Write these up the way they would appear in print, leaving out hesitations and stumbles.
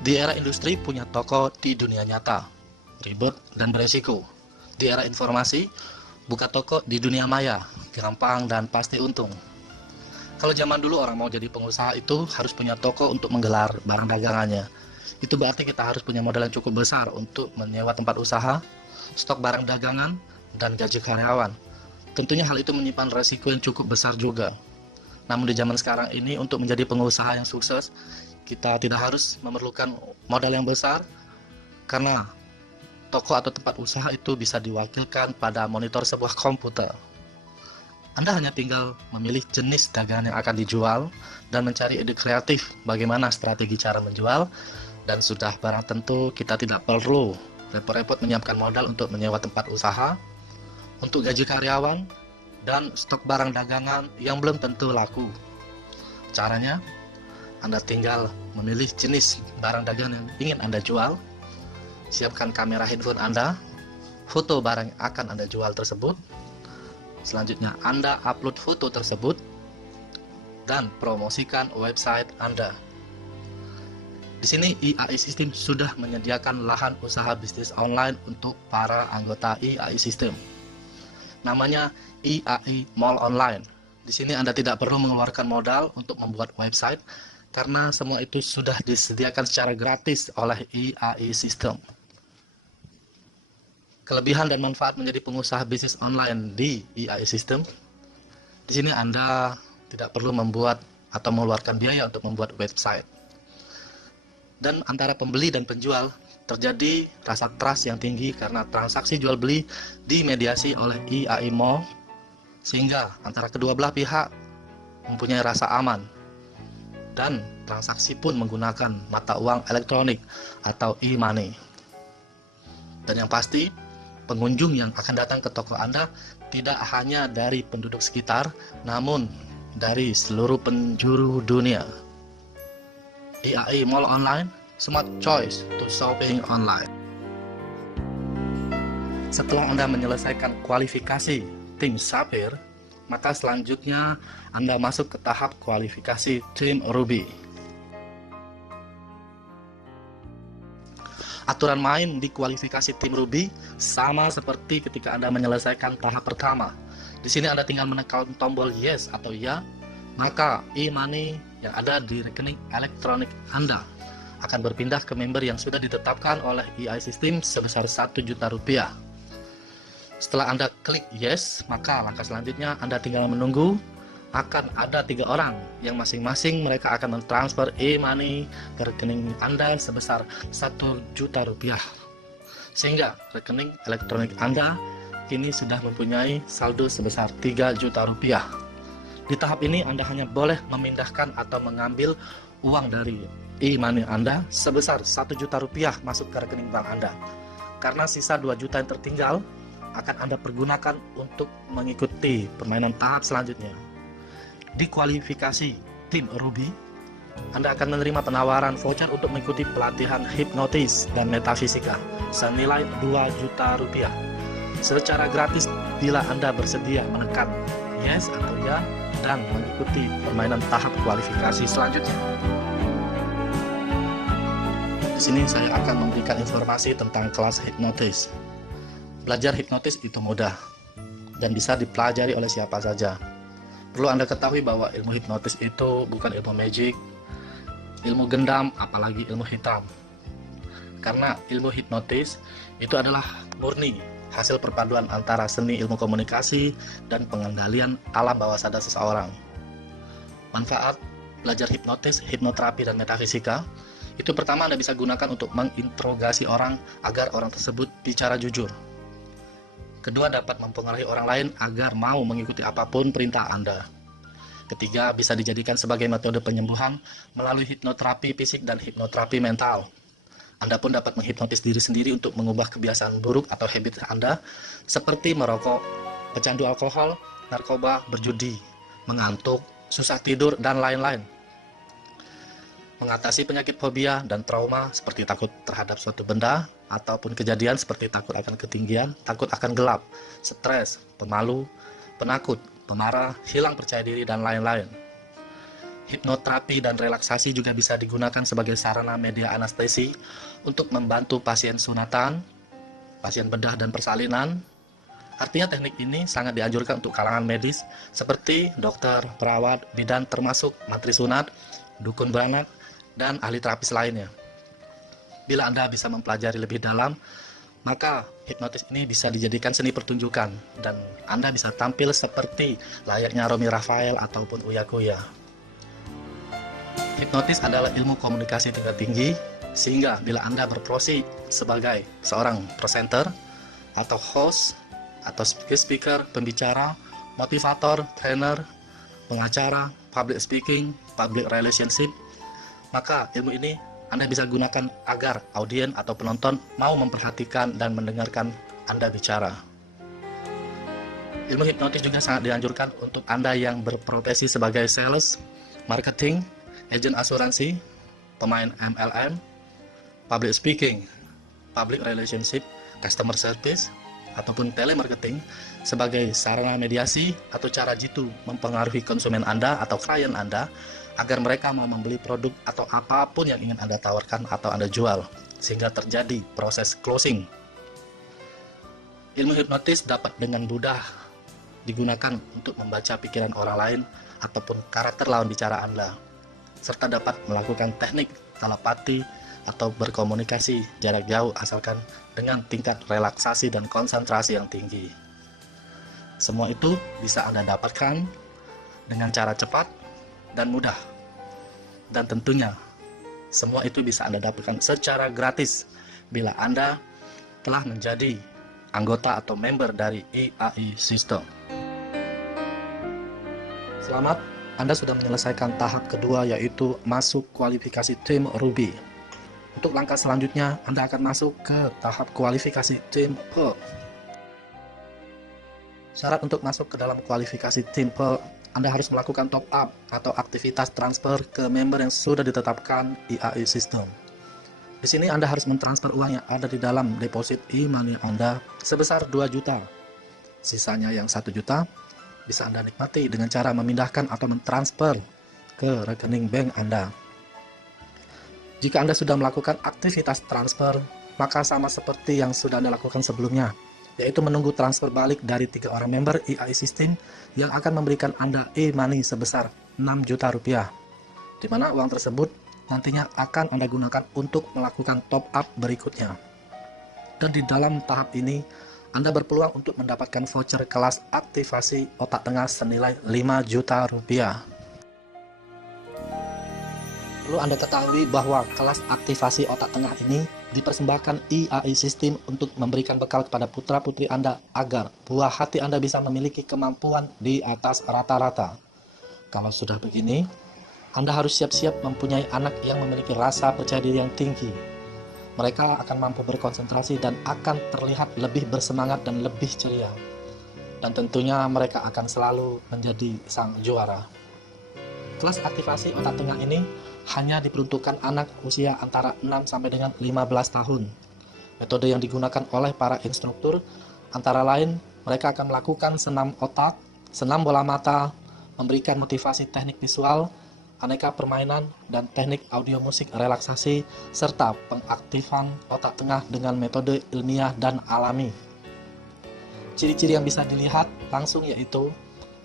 Di era industri punya toko di dunia nyata, ribet dan beresiko. Di era informasi, buka toko di dunia maya, gampang dan pasti untung. Kalau zaman dulu orang mau jadi pengusaha itu harus punya toko untuk menggelar barang dagangannya. Itu berarti kita harus punya modal yang cukup besar untuk menyewa tempat usaha, stok barang dagangan, dan gaji karyawan. Tentunya hal itu menyimpan resiko yang cukup besar juga. Namun di zaman sekarang ini untuk menjadi pengusaha yang sukses, kita tidak harus memerlukan modal yang besar karena toko atau tempat usaha itu bisa diwakilkan pada monitor sebuah komputer. Anda hanya tinggal memilih jenis dagangan yang akan dijual dan mencari ide kreatif bagaimana strategi cara menjual, dan sudah barang tentu kita tidak perlu repot-repot menyiapkan modal untuk menyewa tempat usaha, untuk gaji karyawan, dan stok barang dagangan yang belum tentu laku. Caranya, Anda tinggal memilih jenis barang dagangan yang ingin Anda jual, siapkan kamera handphone Anda, foto barang yang akan Anda jual tersebut. Selanjutnya Anda upload foto tersebut dan promosikan website Anda. Di sini IAI System sudah menyediakan lahan usaha bisnis online untuk para anggota IAI System. Namanya IAI Mall Online. Di sini Anda tidak perlu mengeluarkan modal untuk membuat website karena semua itu sudah disediakan secara gratis oleh IAI System. Kelebihan dan manfaat menjadi pengusaha bisnis online di IAI System. Di sini Anda tidak perlu membuat atau mengeluarkan biaya untuk membuat website. Dan antara pembeli dan penjual terjadi rasa trust yang tinggi karena transaksi jual beli dimediasi oleh IAI Mall, sehingga antara kedua belah pihak mempunyai rasa aman. Dan transaksi pun menggunakan mata uang elektronik atau e-money. Dan yang pasti, pengunjung yang akan datang ke toko Anda tidak hanya dari penduduk sekitar, namun dari seluruh penjuru dunia. IAI Mall Online, smart choice to shopping online. Setelah Anda menyelesaikan kualifikasi tim Sapphire, maka selanjutnya Anda masuk ke tahap kualifikasi tim Ruby. Aturan main di kualifikasi tim Ruby sama seperti ketika Anda menyelesaikan tahap pertama. Di sini Anda tinggal menekan tombol yes atau ya, maka e-money yang ada di rekening elektronik Anda akan berpindah ke member yang sudah ditetapkan oleh IAI System sebesar 1 juta rupiah. Setelah Anda klik yes, maka langkah selanjutnya Anda tinggal menunggu. Akan ada 3 orang yang masing-masing mereka akan mentransfer e-money ke rekening Anda sebesar 1 juta rupiah, sehingga rekening elektronik Anda kini sudah mempunyai saldo sebesar 3 juta rupiah. Di tahap ini Anda hanya boleh memindahkan atau mengambil uang dari e-money Anda sebesar 1 juta rupiah masuk ke rekening bank Anda, karena sisa 2 juta yang tertinggal akan Anda pergunakan untuk mengikuti permainan tahap selanjutnya. Di kualifikasi tim Ruby, Anda akan menerima penawaran voucher untuk mengikuti pelatihan hipnotis dan metafisika senilai 2 juta rupiah secara gratis bila Anda bersedia menekan yes atau ya dan mengikuti permainan tahap kualifikasi selanjutnya. Di sini saya akan memberikan informasi tentang kelas hipnotis. Belajar hipnotis itu mudah dan bisa dipelajari oleh siapa saja. Perlu Anda ketahui bahwa ilmu hipnotis itu bukan ilmu magic, ilmu gendam, apalagi ilmu hitam. Karena ilmu hipnotis itu adalah murni hasil perpaduan antara seni ilmu komunikasi dan pengendalian alam bawah sadar seseorang. Manfaat belajar hipnotis, hipnoterapi, dan metafisika itu pertama Anda bisa gunakan untuk menginterogasi orang agar orang tersebut bicara jujur. Kedua, dapat mempengaruhi orang lain agar mau mengikuti apapun perintah Anda. Ketiga, bisa dijadikan sebagai metode penyembuhan melalui hipnoterapi fisik dan hipnoterapi mental. Anda pun dapat menghipnotis diri sendiri untuk mengubah kebiasaan buruk atau habit Anda, seperti merokok, pecandu alkohol, narkoba, berjudi, mengantuk, susah tidur, dan lain-lain. Mengatasi penyakit fobia dan trauma seperti takut terhadap suatu benda, ataupun kejadian seperti takut akan ketinggian, takut akan gelap, stres, pemalu, penakut, pemarah, hilang percaya diri, dan lain-lain. Hipnoterapi dan relaksasi juga bisa digunakan sebagai sarana media anestesi untuk membantu pasien sunatan, pasien bedah dan persalinan. Artinya teknik ini sangat dianjurkan untuk kalangan medis seperti dokter, perawat, bidan termasuk mantri sunat, dukun beranak, dan ahli terapis lainnya. Bila Anda bisa mempelajari lebih dalam, maka hipnotis ini bisa dijadikan seni pertunjukan dan Anda bisa tampil seperti layaknya Romy Rafael ataupun Uya Kuya. Hipnotis adalah ilmu komunikasi tingkat tinggi, sehingga bila Anda berprofesi sebagai seorang presenter atau host atau speaker, pembicara, motivator, trainer, pengacara, public speaking, public relationship, maka ilmu ini Anda bisa gunakan agar audien atau penonton mau memperhatikan dan mendengarkan Anda bicara. Ilmu hipnotis juga sangat dianjurkan untuk Anda yang berprofesi sebagai sales, marketing, agen asuransi, pemain MLM, public speaking, public relationship, customer service, ataupun telemarketing sebagai sarana mediasi atau cara jitu mempengaruhi konsumen Anda atau klien Anda agar mereka mau membeli produk atau apapun yang ingin Anda tawarkan atau Anda jual, sehingga terjadi proses closing. Ilmu hipnotis dapat dengan mudah digunakan untuk membaca pikiran orang lain ataupun karakter lawan bicara Anda, serta dapat melakukan teknik telepati atau berkomunikasi jarak jauh asalkan dengan tingkat relaksasi dan konsentrasi yang tinggi. Semua itu bisa Anda dapatkan dengan cara cepat dan mudah. Dan tentunya semua itu bisa Anda dapatkan secara gratis bila Anda telah menjadi anggota atau member dari IAI System. Selamat, Anda sudah menyelesaikan tahap kedua, yaitu masuk kualifikasi tim Ruby. Untuk langkah selanjutnya, Anda akan masuk ke tahap kualifikasi tim Pearl. Syarat untuk masuk ke dalam kualifikasi tim Pearl, Anda harus melakukan top up atau aktivitas transfer ke member yang sudah ditetapkan IAI System. Di sini Anda harus mentransfer uang yang ada di dalam deposit e-money Anda sebesar 2 juta. Sisanya yang 1 juta bisa Anda nikmati dengan cara memindahkan atau mentransfer ke rekening bank Anda. Jika Anda sudah melakukan aktivitas transfer, maka sama seperti yang sudah Anda lakukan sebelumnya, yaitu menunggu transfer balik dari 3 orang member IAI System yang akan memberikan Anda e-money sebesar 6 juta rupiah, di mana uang tersebut nantinya akan Anda gunakan untuk melakukan top up berikutnya. Dan di dalam tahap ini, Anda berpeluang untuk mendapatkan voucher kelas aktivasi otak tengah senilai 5 juta rupiah. Perlu Anda ketahui bahwa kelas aktivasi otak tengah ini dipersembahkan IAI System untuk memberikan bekal kepada putra-putri Anda agar buah hati Anda bisa memiliki kemampuan di atas rata-rata. Kalau sudah begini, Anda harus siap-siap mempunyai anak yang memiliki rasa percaya diri yang tinggi. Mereka akan mampu berkonsentrasi dan akan terlihat lebih bersemangat dan lebih ceria. Dan tentunya mereka akan selalu menjadi sang juara. Kelas aktivasi otak tengah ini hanya diperuntukkan anak usia antara 6 sampai dengan 15 tahun. Metode yang digunakan oleh para instruktur antara lain mereka akan melakukan senam otak, senam bola mata, memberikan motivasi teknik visual, aneka permainan, dan teknik audio musik relaksasi, serta pengaktifan otak tengah dengan metode ilmiah dan alami. Ciri-ciri yang bisa dilihat langsung yaitu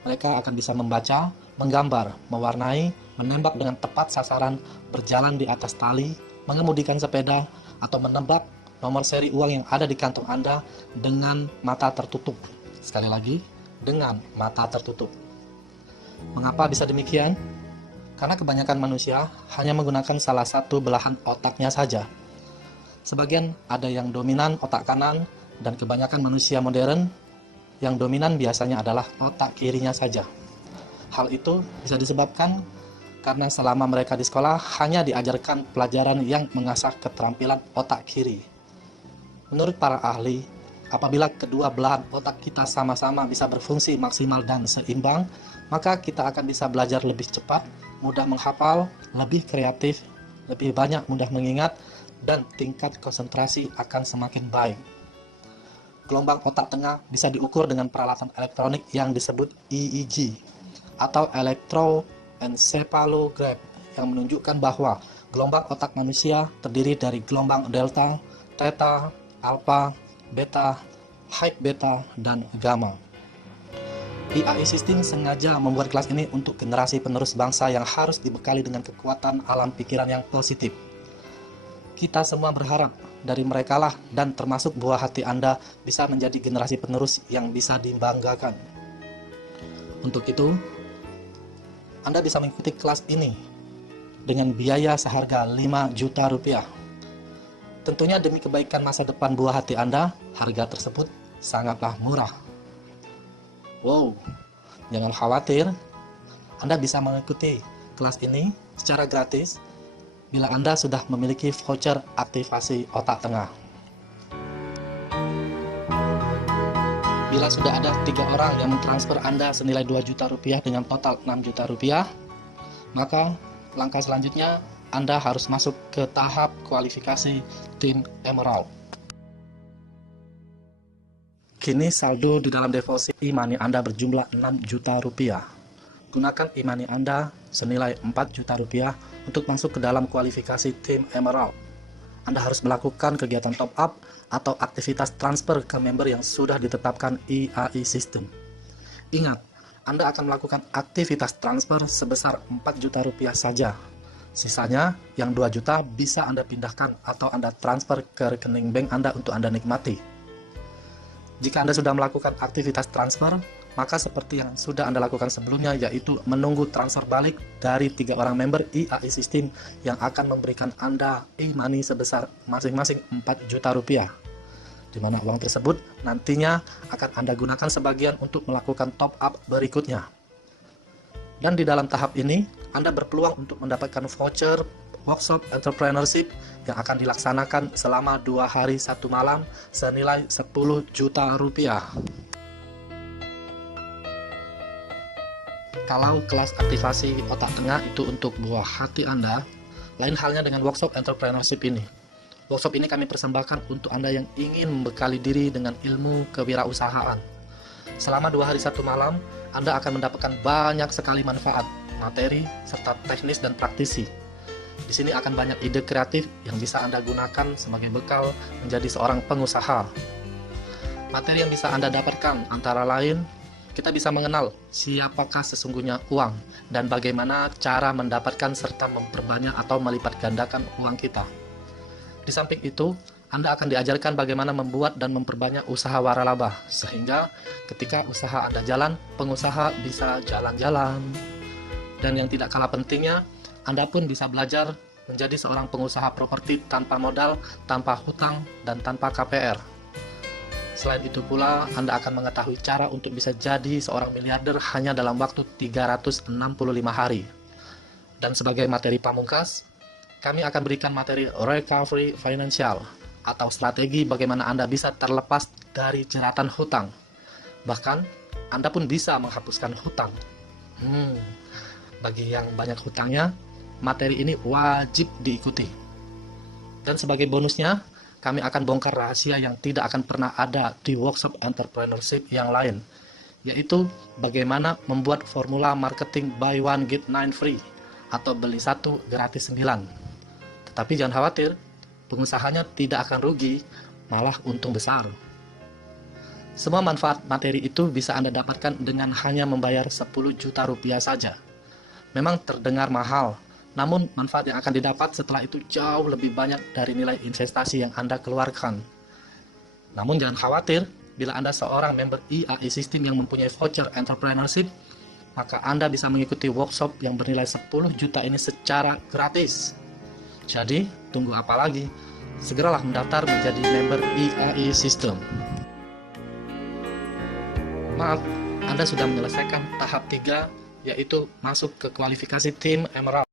mereka akan bisa membaca, menggambar, mewarnai, menembak dengan tepat sasaran, berjalan di atas tali, mengemudikan sepeda, atau menebak nomor seri uang yang ada di kantong Anda dengan mata tertutup. Sekali lagi, dengan mata tertutup. Mengapa bisa demikian? Karena kebanyakan manusia hanya menggunakan salah satu belahan otaknya saja. Sebagian ada yang dominan otak kanan, dan kebanyakan manusia modern yang dominan biasanya adalah otak kirinya saja. Hal itu bisa disebabkan karena selama mereka di sekolah hanya diajarkan pelajaran yang mengasah keterampilan otak kiri. Menurut para ahli, apabila kedua belahan otak kita sama-sama bisa berfungsi maksimal dan seimbang, maka kita akan bisa belajar lebih cepat, mudah menghafal, lebih kreatif, lebih banyak mudah mengingat, dan tingkat konsentrasi akan semakin baik. Gelombang otak tengah bisa diukur dengan peralatan elektronik yang disebut EEG atau encephalograph yang menunjukkan bahwa gelombang otak manusia terdiri dari gelombang delta, theta, alpha, beta, high beta, dan gamma. IAI System sengaja membuat kelas ini untuk generasi penerus bangsa yang harus dibekali dengan kekuatan alam pikiran yang positif. Kita semua berharap dari merekalah dan termasuk buah hati Anda bisa menjadi generasi penerus yang bisa dibanggakan. Untuk itu, Anda bisa mengikuti kelas ini dengan biaya seharga 5 juta rupiah. Tentunya demi kebaikan masa depan buah hati Anda, harga tersebut sangatlah murah. Wow, jangan khawatir, Anda bisa mengikuti kelas ini secara gratis bila Anda sudah memiliki voucher aktivasi otak tengah. Bila sudah ada 3 orang yang mentransfer Anda senilai 2 juta rupiah dengan total 6 juta rupiah, maka langkah selanjutnya Anda harus masuk ke tahap kualifikasi tim Emerald. Kini saldo di dalam deposit e-money Anda berjumlah 6 juta rupiah. Gunakan e-money Anda senilai 4 juta rupiah untuk masuk ke dalam kualifikasi tim Emerald. Anda harus melakukan kegiatan top up atau aktivitas transfer ke member yang sudah ditetapkan IAI System. Ingat, Anda akan melakukan aktivitas transfer sebesar 4 juta rupiah saja. Sisanya, yang 2 juta bisa Anda pindahkan atau Anda transfer ke rekening bank Anda untuk Anda nikmati. Jika Anda sudah melakukan aktivitas transfer, maka seperti yang sudah Anda lakukan sebelumnya, yaitu menunggu transfer balik dari 3 orang member IAI System yang akan memberikan Anda e-money sebesar masing-masing 4 juta rupiah. Di mana uang tersebut nantinya akan Anda gunakan sebagian untuk melakukan top up berikutnya. Dan di dalam tahap ini, Anda berpeluang untuk mendapatkan voucher workshop entrepreneurship yang akan dilaksanakan selama 2 hari 1 malam senilai 10 juta rupiah. Kalau kelas aktivasi otak tengah itu untuk buah hati Anda, lain halnya dengan workshop entrepreneurship ini. Workshop ini kami persembahkan untuk Anda yang ingin membekali diri dengan ilmu kewirausahaan. Selama 2 hari 1 malam, Anda akan mendapatkan banyak sekali manfaat, materi, serta teknis dan praktisi. Di sini akan banyak ide kreatif yang bisa Anda gunakan sebagai bekal menjadi seorang pengusaha. Materi yang bisa Anda dapatkan antara lain, kita bisa mengenal siapakah sesungguhnya uang dan bagaimana cara mendapatkan serta memperbanyak atau melipat gandakan uang kita. Di samping itu, Anda akan diajarkan bagaimana membuat dan memperbanyak usaha waralaba, sehingga ketika usaha Anda jalan, pengusaha bisa jalan-jalan. Dan yang tidak kalah pentingnya, Anda pun bisa belajar menjadi seorang pengusaha properti tanpa modal, tanpa hutang, dan tanpa KPR. Selain itu pula, Anda akan mengetahui cara untuk bisa jadi seorang miliarder hanya dalam waktu 365 hari. Dan sebagai materi pamungkas, kami akan berikan materi recovery financial atau strategi bagaimana Anda bisa terlepas dari jeratan hutang. Bahkan, Anda pun bisa menghapuskan hutang. Bagi yang banyak hutangnya, materi ini wajib diikuti. Dan sebagai bonusnya, kami akan bongkar rahasia yang tidak akan pernah ada di workshop entrepreneurship yang lain, yaitu bagaimana membuat formula marketing buy one get 9 free atau beli 1 gratis 9. Tetapi jangan khawatir, pengusahanya tidak akan rugi, malah untung besar. Semua manfaat materi itu bisa Anda dapatkan dengan hanya membayar 10 juta rupiah saja. Memang terdengar mahal, namun manfaat yang akan didapat setelah itu jauh lebih banyak dari nilai investasi yang Anda keluarkan. Namun jangan khawatir, bila Anda seorang member IAI System yang mempunyai voucher entrepreneurship, maka Anda bisa mengikuti workshop yang bernilai 10 juta ini secara gratis. Jadi, tunggu apa lagi? Segeralah mendaftar menjadi member IAI System. Maaf, Anda sudah menyelesaikan tahap 3, yaitu masuk ke kualifikasi tim Emerald.